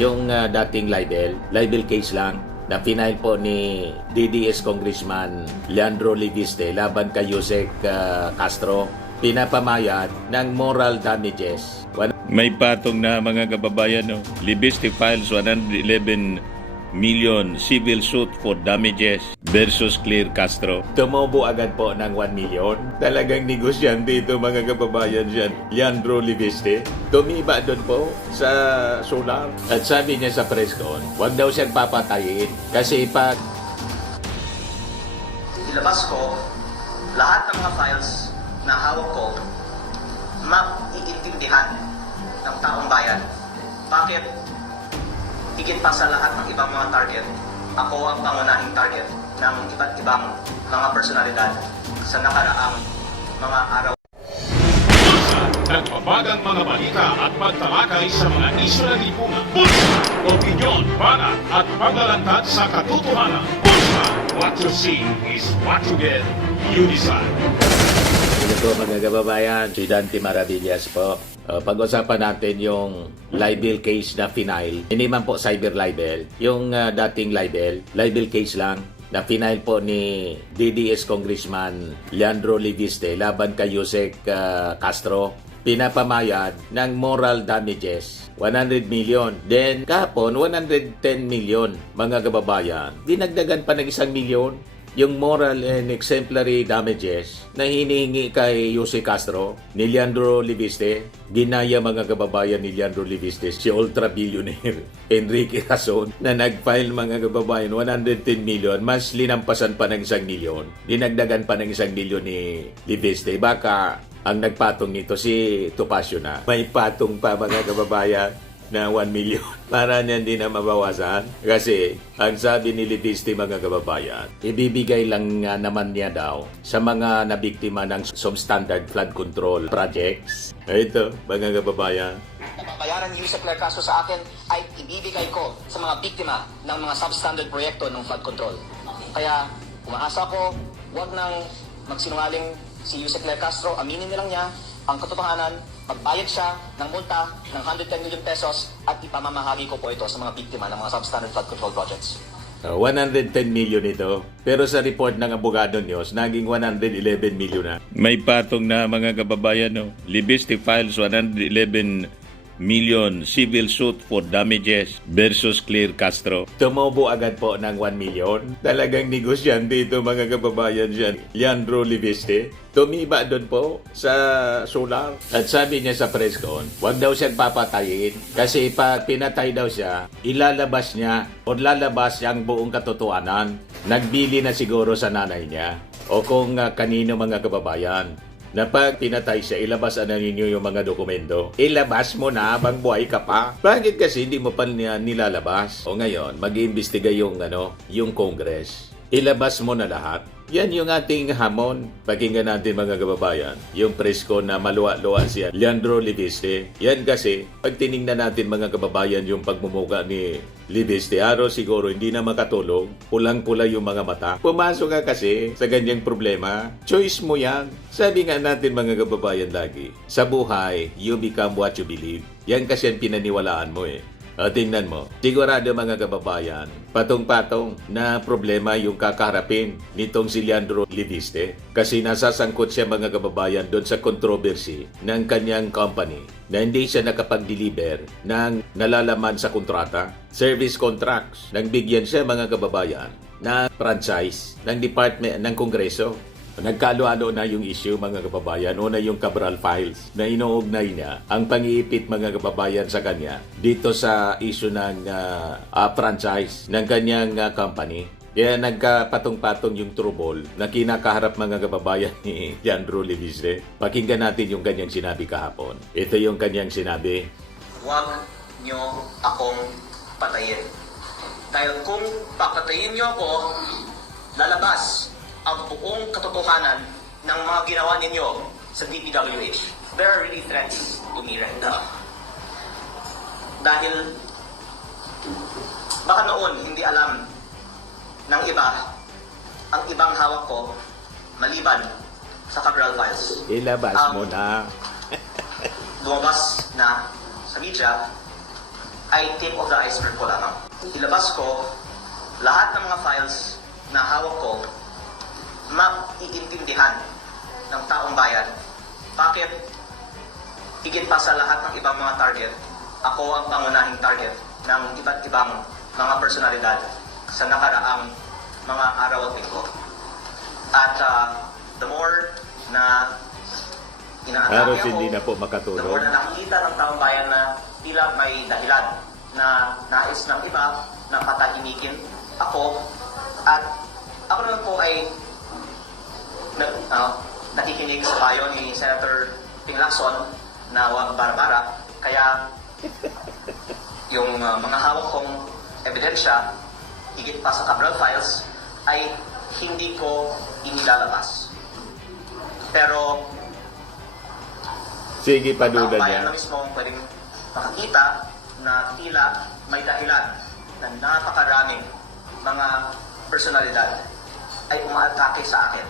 Yung dating libel case lang na final po ni DDS Congressman Leandro Libiste laban kay Yusek Castro, pinapamayad ng moral damages. May patong na mga kababayan, no? Libiste files 111 million civil suit for damages versus Clear Castro. Tumobo agad po ng 1 million. Talagang negosyante ito mga kababayan dyan. Leandro Libiste. Tumiba doon po sa solar. At sabi niya sa press con, huwag daw siyang papatayin kasi pag ilabas ko lahat ng mga files na hawak ko, maiintindihan ng taong bayan. Bakit? Higit pa sa lahat ng ibang mga target, ako ang pangunahing target ng iba't ibang mga personalidad sa nakaraang mga araw. Nagbabagang mga balita at pagtalakay sa mga isyu ng lipunan. Pulsa, opinyon, banat at paglalantad sa katotohanan. Pulsa, what you see is what you get. You decide. ito po mga kababayan, si Dante Maravillas po. Pag-usapan natin yung libel case na final. Hindi man po cyber libel. Yung dating libel case lang na final po ni DDS Congressman Leandro Libiste laban kay Yusek Castro, pinapamayad ng moral damages 100 million. Then kahapon 110 million mga kababayan. Dinagdagan pa ng 1 million yung moral and exemplary damages na hinihingi kay Yusek Castro ni Leandro Libiste. Ginaya mga kababayan ni Leandro Libiste si ultra-billionaire Enrique Razon na nag-file mga kababayan 110 million, mas linampasan pa ng 1 million. Dinagdagan pa ng 1 million ni Libiste. Baka ang nagpatong nito si Topacio na. May patong pa mga kababayan na 1 million para niyan din na mabawasan. Kasi ang sabi ni Libiste mga kababayan, ibibigay lang naman niya daw sa mga nabiktima ng substandard flood control projects. Ito mga kababayan, Nababayaran ni Yusek Castro sa akin ay ibibigay ko sa mga biktima ng mga substandard proyekto ng flood control. Kaya umaasa ko, wag nang magsinungaling si Yusek Castro, aminin nilang niya ang katotohanan, magbayad siya ng multa ng 110 million pesos at ipamamahagi ko po ito sa mga biktima ng mga substandard flood control projects. 110 million ito. Pero sa report ng abogado news, naging 111 million na. May patong na mga kababayan, no? Libiste files 111 million civil suit for damages versus Clear Castro. Tumobo agad po ng 1 million. Talagang negosyante ito mga kababayan dyan. Leandro Libiste. Tumiba doon po sa solar. At sabi niya sa press con, huwag daw siyang papatayin kasi pag pinatay daw siya, ilalabas niya o lalabas ang buong katotohanan. Nagbili na siguro sa nanay niya o kung kanino mga kababayan. Na pag pinatay siya, ilabas na ninyo yung mga dokumento. Ilabas mo na habang buhay ka pa. Bakit kasi hindi mo pa niya nilalabas? O ngayon, mag-iimbestiga yung Congress. Ilabas mo na lahat. Yan yung ating hamon. Pakinggan natin mga kababayan. Yung press ko na maluwa-luwa siya. Leandro Libiste. Yan kasi, pag tinignan natin mga kababayan yung pagmumuka ni Libiste, araw siguro hindi na makatulog. Pulang-pula yung mga mata. Pumasok ka kasi sa ganyang problema. Choice mo yan. Sabi nga natin mga kababayan lagi, sa buhay, you become what you believe. Yan kasi ang pinaniwalaan mo eh. Tingnan mo, sigurado mga kababayan, patong-patong na problema yung kakaharapin nitong si Leandro Libiste kasi nasasangkot siya mga kababayan doon sa controversy ng kanyang company na hindi siya nakapag-deliver ng nalalaman sa kontrata, service contracts, nang bigyan siya mga kababayan na franchise ng Department ng Kongreso. Nagkalo-ano na yung issue mga kababayan. Una yung Cabral Files na inuugnay niya ang pang-iipit mga kababayan sa kanya dito sa issue ng franchise ng kanyang company. Kaya nagkapatong-patong yung trouble na kinakaharap mga kababayan ni Leandro Libiste. Pakinggan natin yung kanyang sinabi kahapon. Ito yung kanyang sinabi. Huwag niyo akong patayin. Dahil kung papatayin niyo ako, lalabas ang buong katotohanan ng mga ginawa ninyo sa DPWH. There are really threats to me right now. Dahil baka noon hindi alam ng iba ang ibang hawak ko maliban sa Cabral Files. Ilabas mo na. Lumabas na sa media ay tip of the iceberg ko lamang. Ilabas ko lahat ng mga files na hawak ko, maiintindihan ng taong bayan bakit higit pa sa lahat ng ibang mga target, ako ang pangunahing target ng iba't ibang mga personalidad sa nakaraang mga araw at linggo. At the more na Halos inaatake hindi na po ako, the more makatulog. na nakikita ng taong bayan na tila may dahilan na nais ng iba na patahimikin ako, at ako naman po ay nakikinig sa payo ni Senator Ping Lacson na huwag bara-bara, kaya yung mga hawak kong ebidensya higit pa sa Cabral Files ay hindi ko inilalabas. Pero Sige, ang paduda bayan niya. na mismo pwedeng makakita na tila may dahilan na napakaraming mga personalidad ay umaatake sa akin.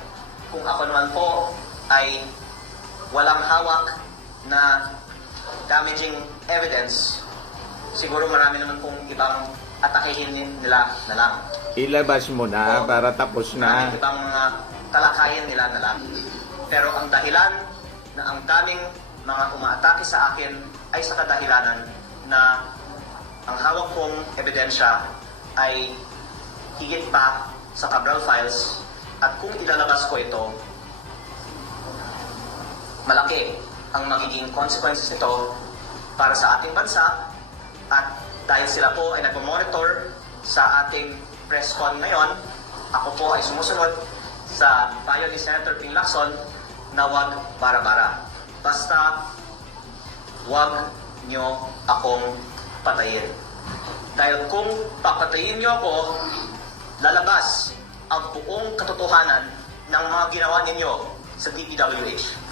Kung ako naman po ay walang hawak na damaging evidence, siguro marami naman pong ibang atakehin nila na lang. Ilabas mo na para tapos na. Maraming ibang mga talakayin nila na lang. Pero ang dahilan na ang daming mga umaatake sa akin ay sa kadahilanan na ang hawak kong ebidensya ay higit pa sa Cabral Files, at kung ilalabas ko ito, malaki ang magiging consequences nito para sa ating bansa. At dahil sila po ay nagmamonitor sa ating press con ngayon, ako po ay sumusunod sa payo ni Senator Ping Lacson na huwag bara-bara. Basta huwag nyo akong patayin. Dahil kung papatayin nyo ako, lalabas ang buong katotohanan ng mga ginawa ninyo sa DPWH.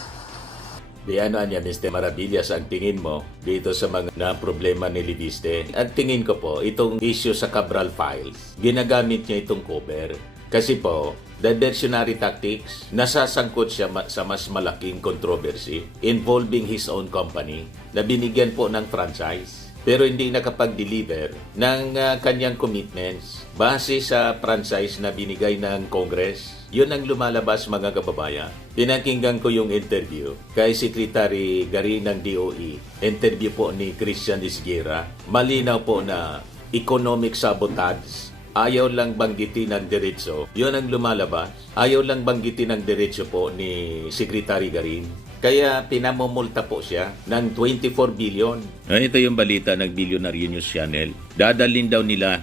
Di ano niya, Mr. Maravillas, ang tingin mo dito sa mga na problema ni Libiste? Ang tingin ko po, itong issue sa Cabral Files, ginagamit niya itong cover. Kasi po, diversionary tactics, nasasangkot siya sa mas malaking controversy involving his own company na binigyan po ng franchise, pero hindi nakapag-deliver ng kanyang commitments base sa franchise na binigay ng Congress. Yun ang lumalabas, mga kababayan. Pinakinggan ko yung interview kay Secretary Garin ng DOE. Interview po ni Christian Isguera. Malinaw po na economic sabotage. Ayaw lang banggitin ng diretso. Yun ang lumalabas. Ayaw lang banggitin ng diretso po ni Secretary Garin. Kaya pinamumulta po siya ng 24 billion. Ito yung balita ng Billionaire News Channel. Dadalhin daw nila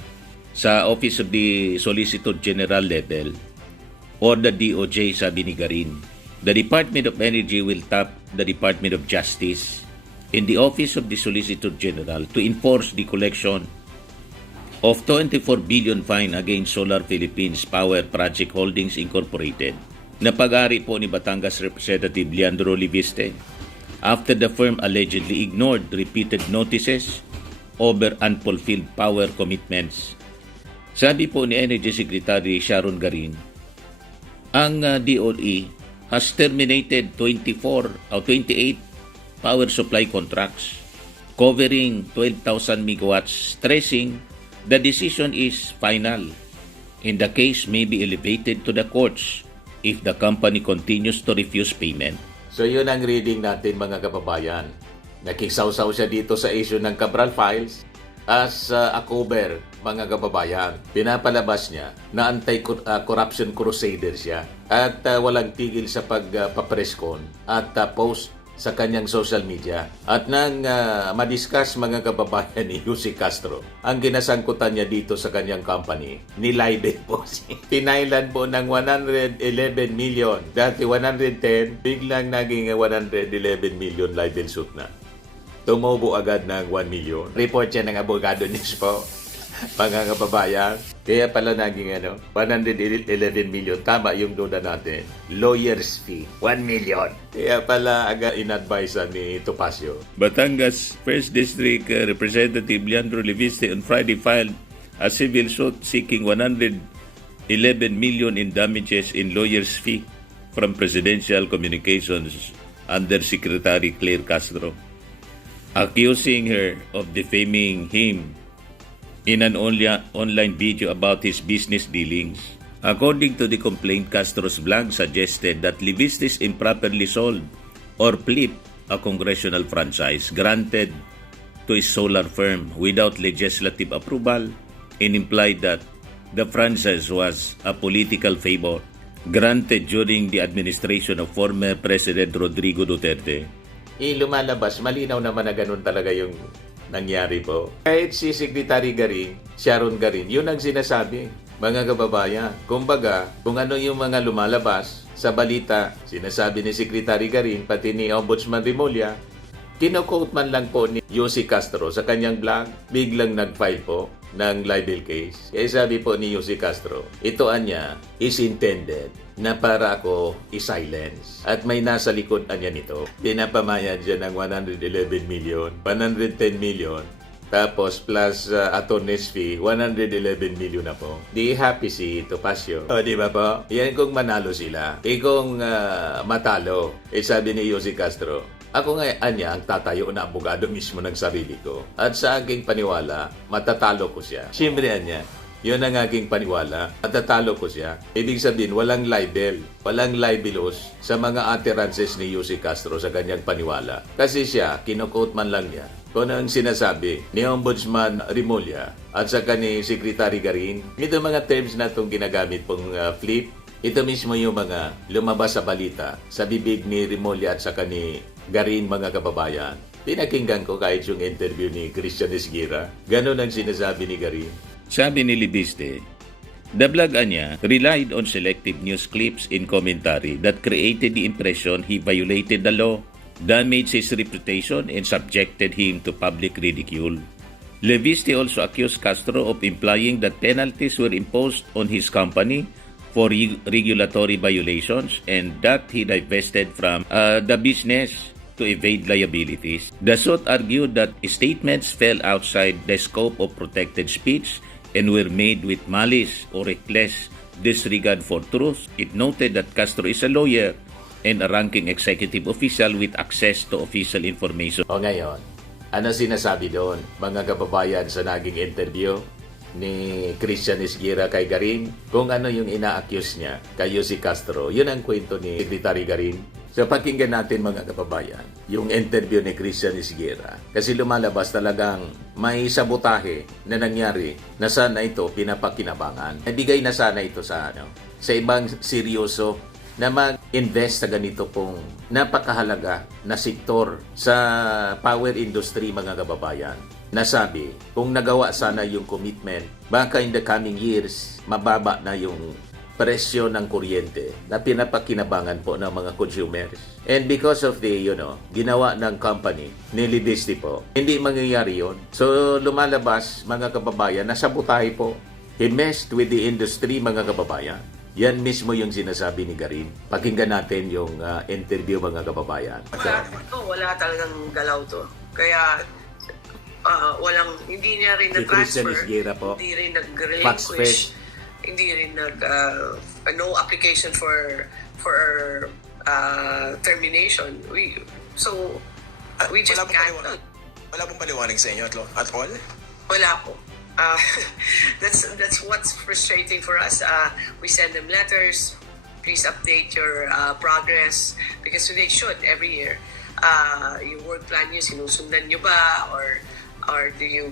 sa Office of the Solicitor General level or the DOJ, sabi ni Garin. The Department of Energy will tap the Department of Justice and the Office of the Solicitor General to enforce the collection of 24 billion fine against Solar Philippines Power Project Holdings Incorporated na pag-ari po ni Batangas Representative Leandro Liviste after the firm allegedly ignored repeated notices over unfulfilled power commitments. Sabi po ni Energy Secretary Sharon Garin, ang DOE has terminated 28 power supply contracts covering 12,000 megawatts, stressing the decision is final and the case may be elevated to the courts if the company continues to refuse payment. So yun ang reading natin, mga kababayan. Nakiksaw-saw siya dito sa issue ng Cabral Files as a cover, mga kababayan. Pinapalabas niya na anti-corruption crusader siya at walang tigil sa pagpapreskon at post sa kanyang social media. At nang madiscuss, mga kababayan, ni Jose Castro, ang ginasangkutan niya dito sa kanyang company, nilibel po siya. Pinailan po ng 111 million. Dati 110, biglang naging 111 million libel suit na. Tumubo agad ng 1 million. Report siya ng abogado niya po, mga kababayan. Kaya pala naging 111 million. Tama yung duda natin. Lawyer's fee, 1 million. Kaya pala agad in-advise ni Topacio. Batangas 1st District Representative Leandro Liviste on Friday filed a civil suit seeking 111 million in damages in lawyer's fee from Presidential Communications Undersecretary Claire Castro. accusing her of defaming him in an online video about his business dealings. According to the complaint, Castro's blog suggested that Levistis improperly sold or flipped a congressional franchise granted to a solar firm without legislative approval and implied that the franchise was a political favor granted during the administration of former President Rodrigo Duterte. Lumalabas, malinaw naman na ganun talaga yung nangyari po. Kahit si Secretary Garin, Sharon Garin, yun ang sinasabi, mga kababayan. Kumbaga, kung ano yung mga lumalabas sa balita, sinasabi ni Secretary Garin, pati ni Ombudsman Remulla, kino-quote man lang po ni Yussi Castro sa kanyang blog, biglang nag-file po ng libel case. Kaya sabi po ni Yussi Castro, ito anya is intended na para ako i-silence. At may nasa likod anya nito. Pinapamayad siya ng 111 million, 110 million, tapos plus attorney's fee, 111 million na po. Di happy si Topacio. O, di ba po? Yan kung manalo sila. Kung matalo, sabi ni Yussi Castro, ako nga anya ang tatayo na abogado mismo ng sarili ko. At sa aking paniwala, matatalo ko siya. Siyempre anya, yun ang aking paniwala. Matatalo ko siya. Ibig sabihin, walang libel, walang libelous sa mga utterances ni Yussi Castro sa kanyang paniwala. Kasi siya, kinukot man lang niya kung ang sinasabi ni Ombudsman Remulla at saka ni Secretary Garin. Ito mga terms na itong ginagamit pong flip. Ito mismo yung mga lumabas sa balita sa bibig ni Remulla at saka ni Garin, mga kababayan. Pinakinggan ko kahit yung interview ni Christian Esguerra. Ganon ang sinasabi ni Garin. Sabi ni Libiste, the blog niya relied on selective news clips in commentary that created the impression he violated the law, damaged his reputation, and subjected him to public ridicule. Libiste also accused Castro of implying that penalties were imposed on his company for regulatory violations and that he divested from the business to evade liabilities. The suit argued that statements fell outside the scope of protected speech and were made with malice or reckless disregard for truth. It noted that Castro is a lawyer and a ranking executive official with access to official information. O ngayon, ano sinasabi doon, mga kababayan, sa naging interview ni Christian Esguerra kay Garin? Kung ano yung ina-accuse niya kay Yussi Castro, yun ang kwento ni Secretary Garin. So pakinggan natin, mga kababayan, yung interview ni Christian Esguerra. Kasi lumalabas talagang may sabotahe na nangyari na sana ito pinapakinabangan. Ibigay na sana ito sa ibang seryoso na mag-invest sa ganito pong napakahalaga na sektor sa power industry, mga kababayan. Nasabi, kung nagawa sana yung commitment, baka in the coming years, mababa na yung presyo ng kuryente na pinapakinabangan po ng mga consumers. And because of the, ginawa ng company ni Libiste po, hindi mangyayari yun. So, lumalabas, mga kababayan, na sabotahe po. He messed with the industry, mga kababayan. Yan mismo yung sinasabi ni Garin. Pakinggan natin yung interview, mga kababayan. Wala talagang galaw to. Kaya, hindi niya rin Christian na-transfer, Esguerra po, hindi rin nag-relinquish, hindi rin no application for termination. We just can't. Wala pong paliwanag sa inyo at all? Wala po. That's what's frustrating for us. We send them letters. Please update your progress because they should every year. Yung work plan nyo, sinusundan nyo ba? Or do you,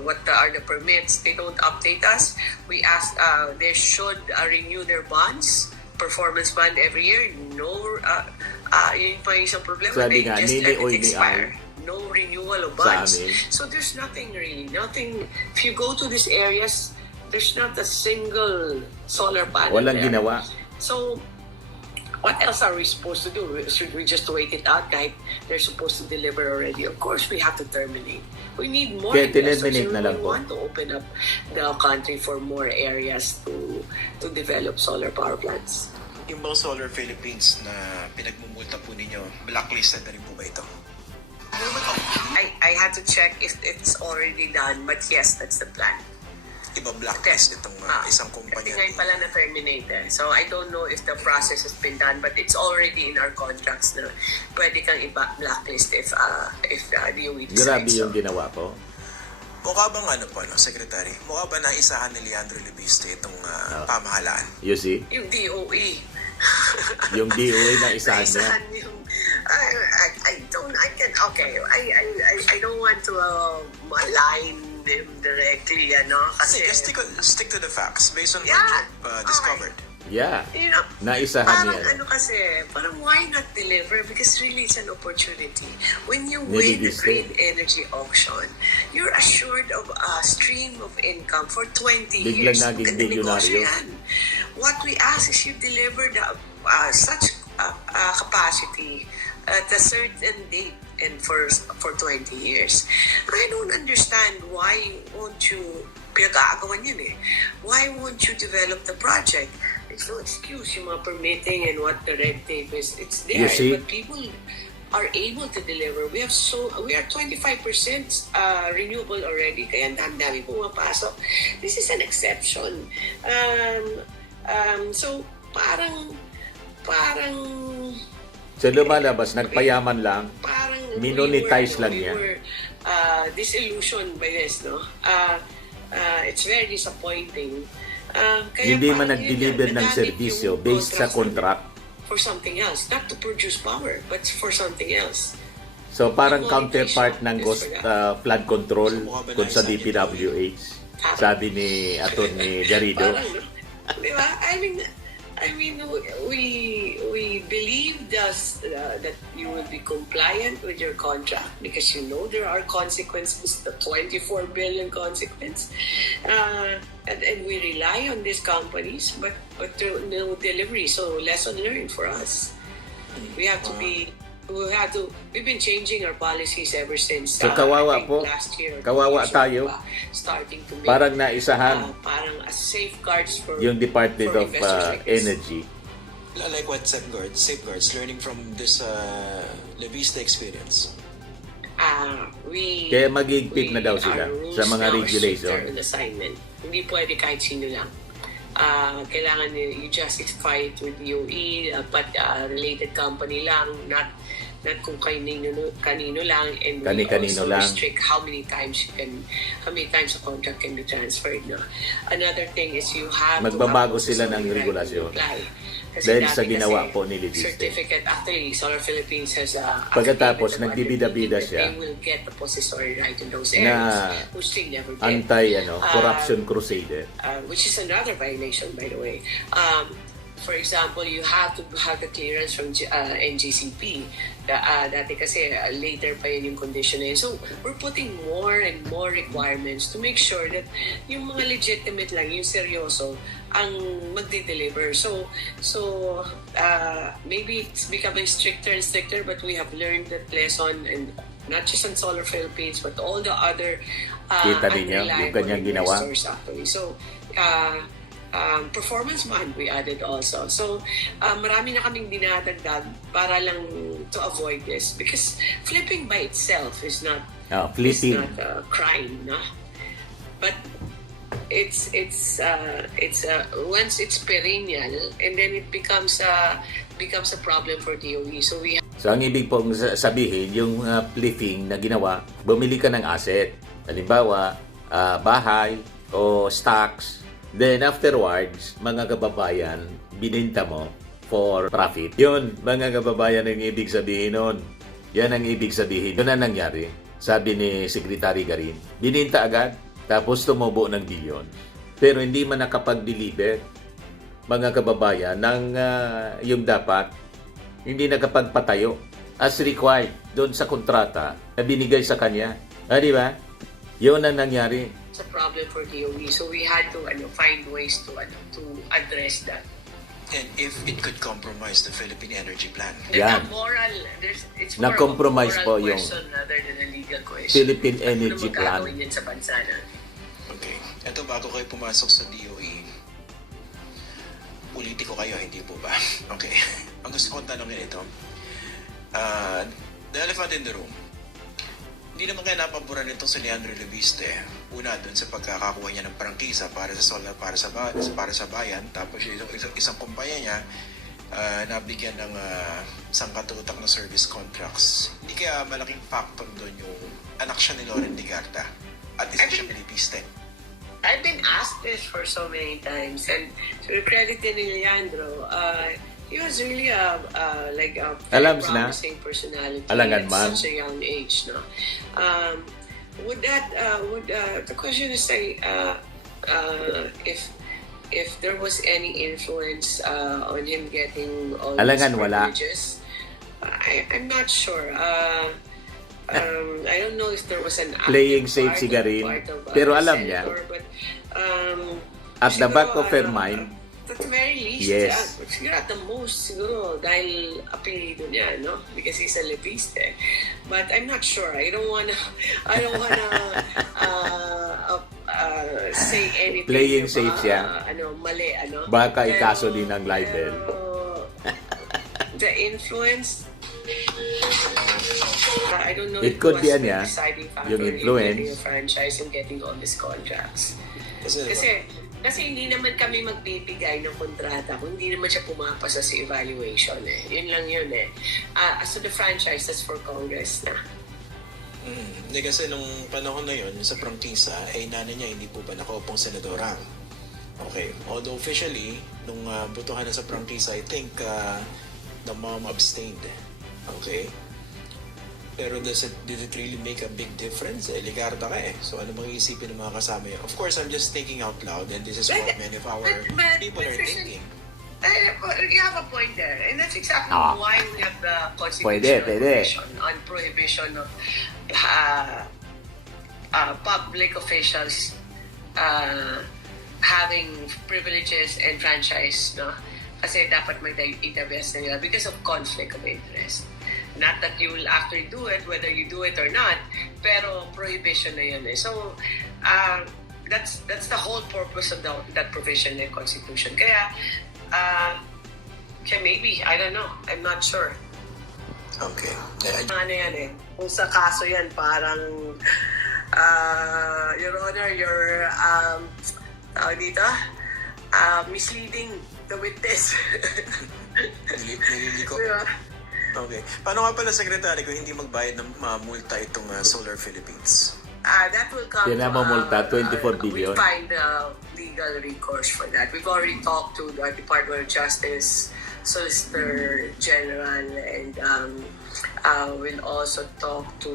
what are the permits? They don't update us. We ask, they should renew their bonds, performance bond every year. No, yun pa yung isang problema. Sabi They nga, just let it nili-oy expire. No renewal of Sa bonds. amin. So there's nothing really, nothing. If you go to these areas, there's not a single solar panel Walang there. ginawa. So, what else are we supposed to do? Should we just wait it out kahit they're supposed to deliver already? Of course, we have to terminate. We need more Kaya investors. terminate na lang We po. want to open up the country for more areas to develop solar power plants. Yung bang Solar Philippines na pinagmumulta po ninyo, blacklisted na rin po ba ito? I had to check if it's already done, but yes, that's the plan. iba-blacklist itong isang Kasi kumpanya. ngayon pala na-terminate. So, I don't know if the process has been done, but it's already in our contracts na pwede kang i-blacklist if the DOE decides. Grabe So, yung ginawa ko. Mukha bang Secretary? Mukha ba naisahan ni Leandro Libiste itong pamahalaan? You see? yung DOE. Yung DOA na isahan niya. Naisahan yung I don't want to malign him directly, kasi Just stick to the facts based on Yeah. what you've discovered. Yeah. you know, Naisahan parang niya. kasi, parang why not deliver? Because really it's an opportunity. When you Maybe win the this green day. energy auction, you're assured of a stream of income for 20 Biglang years. naging Magandang negosyo bilyonaryo. yan. What we ask is you deliver such capacity at a certain date and for 20 years. I don't understand why won't you pinag-aagawan yun eh. Why won't you develop the project? It's no excuse yung mga permitting and what the red tape is. It's there, You see? but people are able to deliver. We are 25% renewable already, kaya ang dami pumapasok. This is an exception. So parang So lumalabas, nagpayaman lang. parang Minonetize lang we niya. were disillusioned by this, no? It's very disappointing. Kaya Hindi man parang nag-deliver yun, ng nagamit serbisyo yung based sa contract contract. for something else, not to produce power, but for something else. So parang Yung counterpart ng ghost flood control kung sa DPWH. Sabi ni Atty. Garrido. Parang, no? Di ba? I mean, we believe that you will be compliant with your contract because you know there are consequences, the 24 billion consequence, and we rely on these companies, but no delivery. So lesson learned for us. We've been changing our policies ever since. So, kawawa I think po. last year. Kawawa years tayo. ago, starting to make Parang naisahan parang as safeguards for yung Department for of investors like this. Energy. Like what safeguards, learning from this Levista experience. Kaya magigpit na daw sila sa mga regulation. On assignment. Hindi pwede kahit sino lang. Kailangan you justify it with DOE, but related company lang, not kung kanino lang, and we Kani-kanino also lang. restrict how many times a contract can be transferred. No? Another thing is you have Magbabago to have sila also ng the right to regulasyon. apply. Kasi Dahil sa dati ginawa kasi po ni Libiste. certificate, actually, Solar Philippines has Pagkatapos, affidavit nagbibida-bida that siya they will get the possessory right in those na areas, which they never did. Anti-corruption crusader. Which is another violation, by the way. For example, you have to have the clearance from NGCP. Dati kasi later pa yun yung condition na yun. So, we're putting more and more requirements to make sure that yung mga legitimate lang, yung seryoso, ang magde-deliver. So maybe it's becoming stricter and stricter, but we have learned that lesson, and not just on Solar Philippines, but all the other Kita ninyo yung kanyang ginawa. investors actually. So, performance bond we added also. So, marami na kaming dinadagdag para lang to avoid this, because flipping by itself is not Flipping. a crime, no? But it's once it's perennial, and then it becomes a problem for DOE. So So ang ibig pong sabihin, yung flipping na ginawa, bumili ka ng asset. Halimbawa, bahay o stocks. Then afterwards, mga kababayan, bininta mo for profit. Yun, mga kababayan, ang ibig sabihin nun. Yan ang ibig sabihin. Yun ang nangyari. Sabi ni Secretary Garin, bininta agad, tapos tumubo ng bilyon. Pero hindi man nakapag-deliver, mga kababayan, ng yung dapat, hindi nakapagpatayo as required doon sa kontrata na binigay sa kanya. Di ba? Yun ang nangyari. it's a problem for DOE. So we had to find ways to address that. And if it could compromise the Philippine energy plan. There's Yan. a moral, it's more Na-compromise of a po moral yung question rather than a legal question. Philippine Energy Ano Plan. magagawin yan sa bansa na? Okay. Ito, bago kayo pumasok sa DOE, politiko kayo, hindi po ba? Okay. Ang gusto kong tanongin ito, the elephant in the room, Hindi naman kaya napaboran nito si Leandro Leviste. Una, dun sa pagkakakuha niya ng prangkisa para sa solar, para sa bayan. Tapos isang kumpanya niya, nabigyan ng sangkatutak na service contracts. Hindi kaya malaking factor doon yung anak siya ni Loren Ligarda at isa siya Leviste. I've been asked this for so many times, and to the credit ni Leandro, he was really a very Alams na. promising personality Alangan at man. such a young age. No, the question is if there was any influence on him getting all Alangan these wala. privileges, I'm not sure. I don't know if there was an Playing active safe part si Garin, on the part of, pero the alam niya, senator, but, at the siguro, back of her mind, at the very least, yes. siguro at the most, siguro dahil apelido niya, no? Because he's a Leviste. But I'm not sure. I don't wanna say anything. Playing na safe siya. Mali, baka Pero- ikaso din ng libel. pero the influence, I don't know It if could be was the ano, deciding factor yung in influence. getting a franchise and getting all these contracts. Kasi hindi naman kami magbibigay ng kontrata kung hindi naman siya pumapasa sa evaluation eh. Yun lang yun eh. As to the franchise, that's for Congress na. Hindi kasi nung panahon na yun, sa prangkisa, ay nanay niya hindi po ba nakaupong senadora. Okay. Although officially, nung butuhan na sa prangkisa, I think the mom abstained. Okay. Pero did it really make a big difference? Ligarda ka eh. So ano mang iisipin ng mga kasama niya? Of course, I'm just thinking out loud and this is what many of our people are thinking. You have a point there. And that's exactly Ah. why we have the Pwede. constitutional provision on prohibition of public officials having privileges and franchise, no? Kasi dapat may database na nila because of conflict of interest. Not that you will actually do it, whether you do it or not, pero prohibition na yun eh. So, that's the whole purpose of that provision in the Constitution. Kaya maybe, I don't know, I'm not sure. Okay. Ano yan eh, kung sa kaso yan, parang, Your Honor, you're, misleading the witness. Nililiko. Diba? Okay. Paano nga pala, Secretary, kung hindi magbayad ng multa itong Solar Philippines? That will come Yan ang mamulta, 24 billion. We'll find legal recourse for that. We've already talked to the Department of Justice, Solicitor General, and we'll also talk to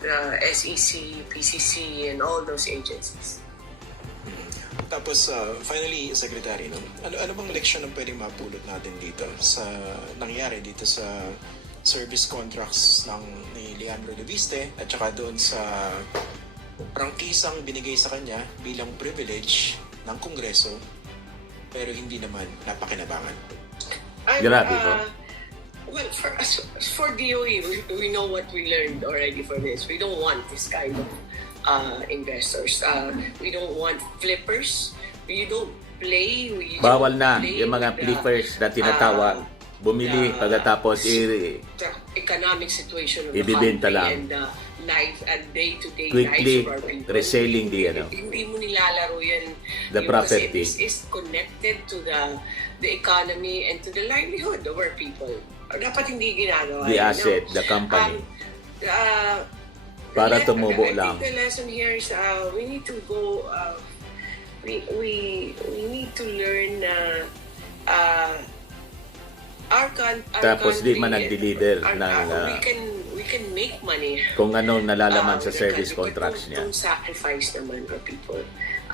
the SEC, PCC, and all those agencies. Tapos, finally, Secretary, no? ano bang leksyon ang pwedeng mapulot natin dito sa nangyari dito sa service contracts ni Leandro Leviste at saka doon sa prangkisang binigay sa kanya bilang privilege ng Kongreso pero hindi naman napakinabangan. Grabe po. Well, for DOE, we know what we learned already for this. We don't want this kind of investors. We don't want flippers. We don't play. Bawal na yung mga flippers na tinatawag. Bumili pagkatapos the economic situation of the ibibenta country lang. and life and day-to-day Quickly lives of our people. reselling Hindi mo nilalaro yan. The Yung property. Kasi this is connected to the economy and to the livelihood of our people. Dapat hindi ginagawa. The yan, asset, no? the company. Para tumubo lang. I think the lesson here is we need to go. We need to learn our Tapos di country, man nag-deliver our- ng we can make money. kung anong nalalaman sa with service the country, contracts but niya. don't sacrifice naman our people.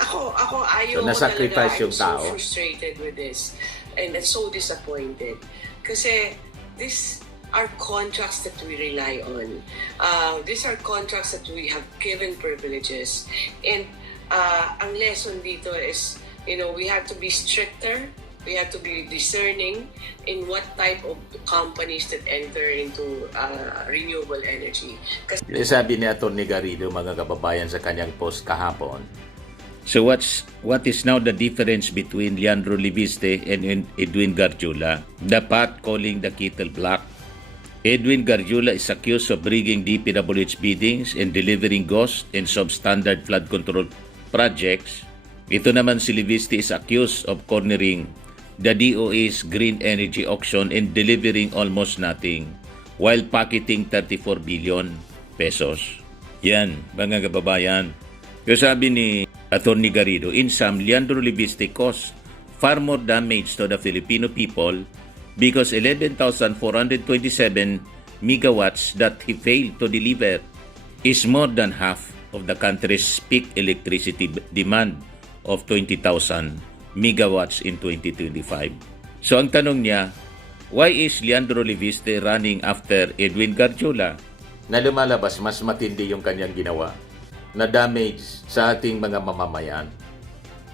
Ako ayaw So, ko nasacrifice talaga. yung I'm tao. so frustrated with this. And I'm so disappointed. Kasi these are contracts that we rely on. These are contracts that we have given privileges. And ang lesson dito is, we have to be stricter. We have to be discerning in what type of companies that enter into renewable energy. Kasi Sabi ni Atty. Garrido, mga kababayan, sa kanyang post kahapon, So what is now the difference between Leandro Leviste and Edwin Garjula? The pot calling the kettle black Edwin Garjula is accused of rigging DPWH biddings and delivering ghost and substandard flood control projects. Ito naman si Livisti is accused of cornering the DOE's green energy auction and delivering almost nothing while pocketing 34 billion pesos. Yan, mga kababayan. Yung sabi ni Atty. Garrido, in sum, Leandro Livisti caused far more damage to the Filipino people because 11,427 megawatts that he failed to deliver is more than half of the country's peak electricity demand of 20,000 megawatts in 2025. So ang tanong niya, why is Leandro Livisti running after Edwin Garjula? Na lumalabas, mas matindi yung kanyang ginawa na damage sa ating mga mamamayan.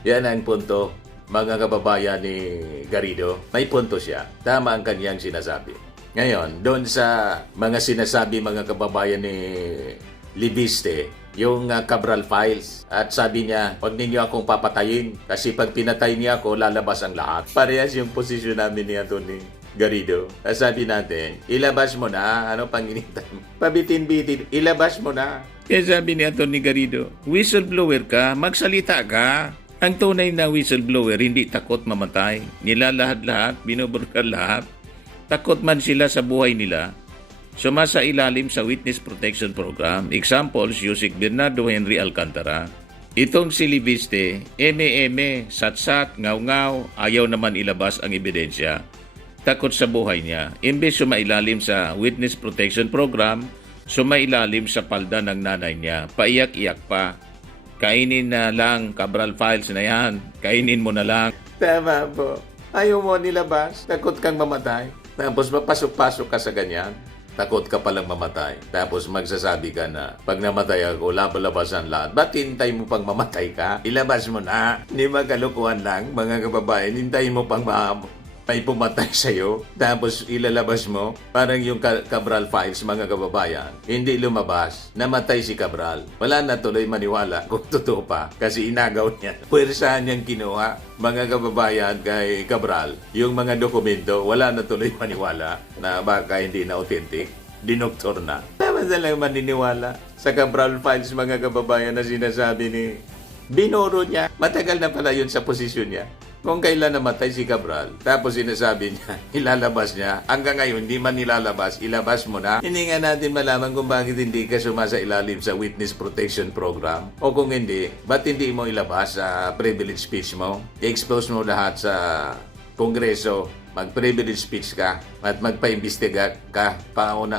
Yan ang punto, mga kababayan ni Garrido. May punto siya. Tama ang kanyang sinasabi. Ngayon, doon sa mga sinasabi mga kababayan ni Livisti, yung Cabral Files. At sabi niya, huwag ninyo akong papatayin kasi pag pinatay niya ako, lalabas ang lahat. Parehas yung posisyon namin ni Atty. Garrido. Sabi natin, ilabas mo na. Ano pang inintay mo? Pabitin-bitin, ilabas mo na. Kaya sabi ni Atty. Garrido, whistleblower ka, magsalita ka. Ang tunay na whistleblower, hindi takot mamatay. Nilalahad-lahat, binuburkal lahat. Takot man sila sa buhay nila. Sumasa ilalim sa Witness Protection Program. Examples, Yusek Bernardo Henry Alcantara. Itong si Livisti, eme-eme, sat-sat, ngaw-ngaw, ayaw naman ilabas ang ebidensya. Takot sa buhay niya. Imbes sumailalim sa Witness Protection Program, sumailalim sa palda ng nanay niya. Paiyak-iyak pa. Kainin na lang, Cabral Files na yan. Kainin mo na lang. Tama po. Ayaw mo nilabas. Takot kang mamatay. Tapos mapasok-pasok ka sa ganyan. Takot ka palang mamatay. Tapos magsasabi ka na, pag namatay ako, labalabasan lahat. Ba't hintay mo pang mamatay ka? Ilabas mo na. Hindi magalukuhan lang, mga kababayan. Hintay mo pang may pumatay sa'yo. Tapos ilalabas mo. Parang yung Cabral Files, mga kababayan. Hindi lumabas. Namatay si Cabral. Wala na tuloy maniwala kung totoo pa. Kasi inagaw niya. Pwersahan niyang kinuha, mga kababayan, kay Cabral. Yung mga dokumento, wala na tuloy maniwala na baka hindi na authentic. Dinoktor na. Tama na lang maniniwala sa Cabral Files, mga kababayan, na sinasabi ni binuro niya. Matagal na pala yun sa posisyon niya. Kung kailan namatay si Cabral, tapos sinasabi niya, ilalabas niya. Hanggang ngayon, hindi man nilalabas, ilabas mo na. Hindi nga natin malaman kung bakit hindi ka sumasa ilalim sa Witness Protection Program. O kung hindi, ba't hindi mo ilabas sa privilege speech mo? I-expose mo lahat sa Kongreso, mag-privilege speech ka at magpa-imbestiga ka,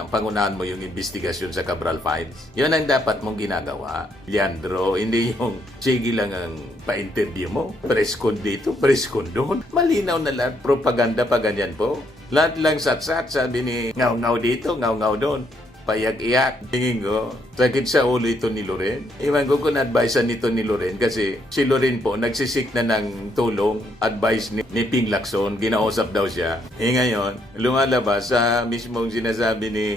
pangunahan mo yung investigasyon sa Cabral Files. Yun ang dapat mong ginagawa, Leandro. Hindi yung sige lang ang pa-interview mo. Press con dito, press con doon. Malinaw na lahat. Propaganda pa ganyan po. Lahat lang sat-sat, sabi ni ngaw-ngaw dito, ngaw-ngaw doon. Payak-iyak. Tingin ko, sakit sa ulo ito ni Loren. Iwan ko kung advisean nito ni Loren kasi si Loren po nagsisik na ng tulong, advice ni Ping Lacson. Ginausap daw siya. Ngayon, lumalabas sa mismong sinasabi ni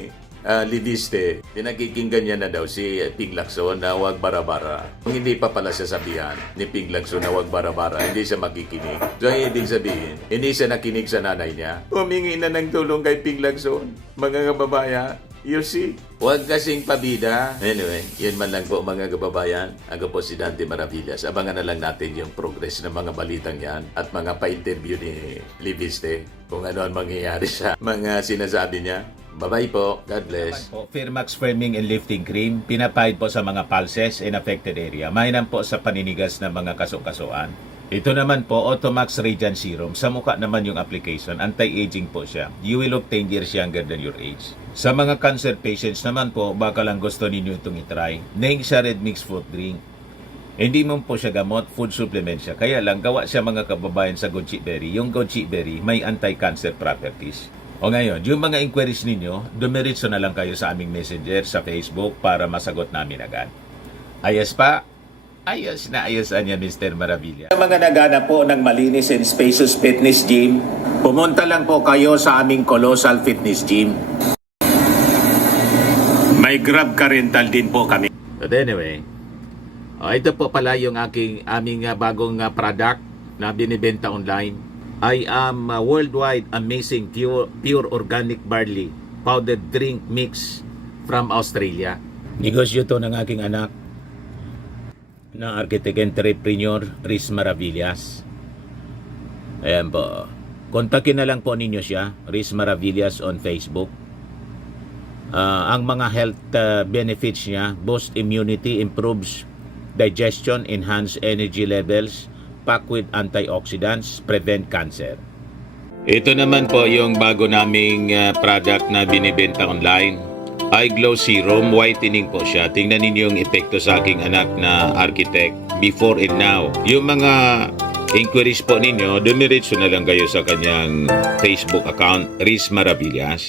Livisti, pinakikinggan niya na daw si Ping Lacson na huwag bara-bara. Kung hindi pa pala siya sabihan ni Ping Lacson na huwag bara-bara, hindi siya makikinig. So, ibig sabihin, hindi siya nakinig sa nanay niya. Humingi na ng tulong kay Ping Lacson, mga kababayan. You see? Huwag kasing pabida. Anyway, yun man lang po mga kababayan. Ako po si Dante Maravillas. Abangan na lang natin yung progress ng mga balitang yan at mga pa-interview ni Livisti kung ano ang mangyayari sa mga sinasabi niya. Bye-bye po. God bless. Firmax Firming and Lifting Cream, pinapahid po sa mga pulses in affected area. Mainam po sa paninigas ng mga kaso-kasuan. Ito naman po, Automax Radiant Serum. Sa mukha naman yung application, anti-aging po siya. You will look 10 years younger than your age. Sa mga cancer patients naman po, baka lang gusto ninyo itong itry. Neng siya Red Mix Fruit Drink. Hindi mo po siya gamot, food supplement siya. Kaya lang, gawa siya mga kababayan sa goji berry. Yung goji berry, may anti-cancer properties. O ngayon, yung mga inquiries ninyo, dumiritso na lang kayo sa aming messenger sa Facebook para masagot namin agad. Ayos pa? Ayos na ayos niya, Mr. Maravilla. Sa mga nagana po ng malinis and spacious fitness gym, pumunta lang po kayo sa aming Colossal Fitness Gym. May Grab car rental din po kami. But anyway, ito po pala yung aming bagong product na binibenta online. I am worldwide amazing pure organic barley powdered drink mix from Australia. Negosyo to ng aking anak na architect entrepreneur Riz Maravillas. Ayan po. Kontakin na lang po ninyo siya, Riz Maravillas on Facebook. Ang mga health benefits niya, boost immunity, improves digestion, enhance energy levels, packed with antioxidants, prevent cancer. Ito naman po yung bago naming product na binibenta online. Eye Glow Serum, whitening po siya. Tingnan ninyo yung epekto sa aking anak na architect before and now. Yung mga inquiries po ninyo, dumiretso na lang kayo sa kanyang Facebook account, Riz Maravillas.